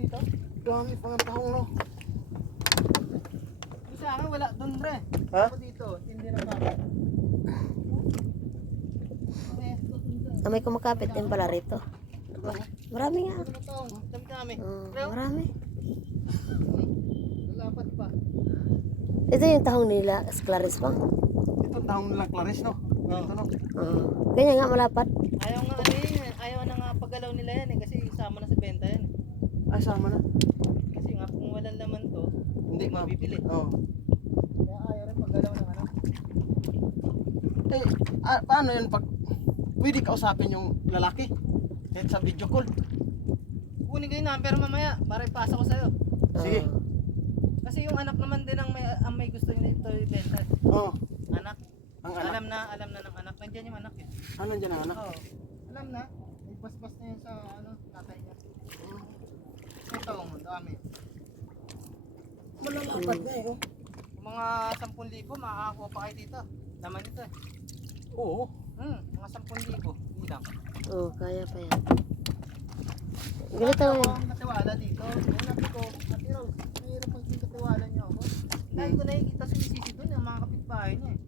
dito. Dami pa ng tahong, no? Sa akin wala doon, pre. Ha? Ako dito, hindi na kami. May kumakapit din pala rito. Marami nga. Dami kami. Marami. Lalapat pa. Ito yung tahong nila, Clarice pa. Ito tahong nila Clarice, no? Ito, no? Ganyan nga, malapat. Ayaw nga ano yun, ayaw na nga paggalaw nila yan eh, kasi isama na sa benta yan. Ay, sama na. Kasi nga kung walang laman to, Hindi mabibili. Oo. Kaya ayaw rin paggalaw ng ano. Eh, paano yun pag pwede kausapin yung lalaki? Kahit sa video call. Kunin ko yung number mamaya para ipasa ko sa'yo. Sige. Kasi yung anak naman din ang may gusto niya ito ibenta. Oo. Anak. Ang anak. Alam na ng anak. Nandiyan yung anak eh. Ano dyan ang anak? Oo. Alam na. Ipaspas na yun sa ano, tatay niya. Ito, dami. Malalapat na eh, oh. Yung mga 10,000 makakakuha pa kayo dito. Laman ito eh. Oo. Mga 10,000. Hindi lang. Kaya pa yan. Ganito Ako yun. ang katiwala dito. Yung nabi ko, Ate Rose, mahirap maging katiwala niyo ako. Dahil ko nakikita si Sisi doon, yung mga kapitbahay niya eh.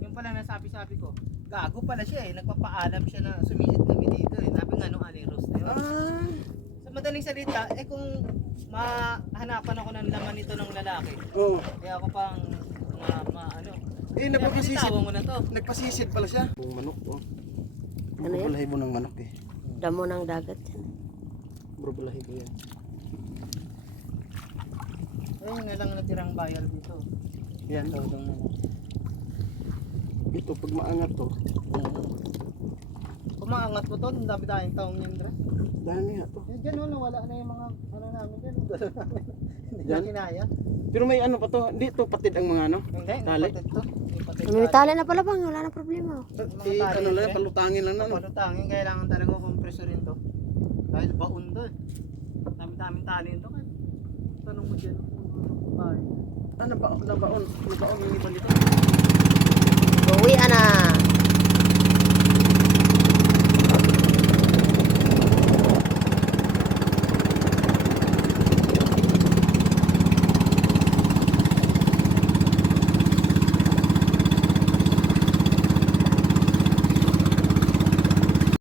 Yung pala nasabi-sabi ko, gago pala siya eh. Nagpapaalam siya na sumisit kami dito eh. Sabi nga nung Ate Rose na yun. Sa madaling salita, eh kung mahanapan ako ng laman nito ng lalaki, Oo. kaya ako pang ano. Eh, Kaya nagpapasisid. binitawan mo na to. Nagpasisid pala siya. Yung manok, oh. Ano yan? Balahibo ng manok eh. Damo ng dagat yan. Bro, balahibo yan. Ayun na lang natirang bayar dito. Yan. Tawag na. Ito, pag maangat to, Kung maangat mo to, ang dami tayong taong yan, Dre. dami nga to. Yan dyan, oh, nawala na yung mga ano namin dyan. Yung dala namin. Hindi Yan? na kinaya. Pero may ano pa to, hindi to patid ang mga ano. Hindi, Tali? patid to. May patid May tali na pala bang, wala na problema. Eh, ano lang, palutangin lang na, no? Palutangin, kailangan talaga kompreso rin to. Dahil baon to eh. Dami-daming tali ito. Tanong mo dyan. Ah, nabaon yung iba nito. Uwi na.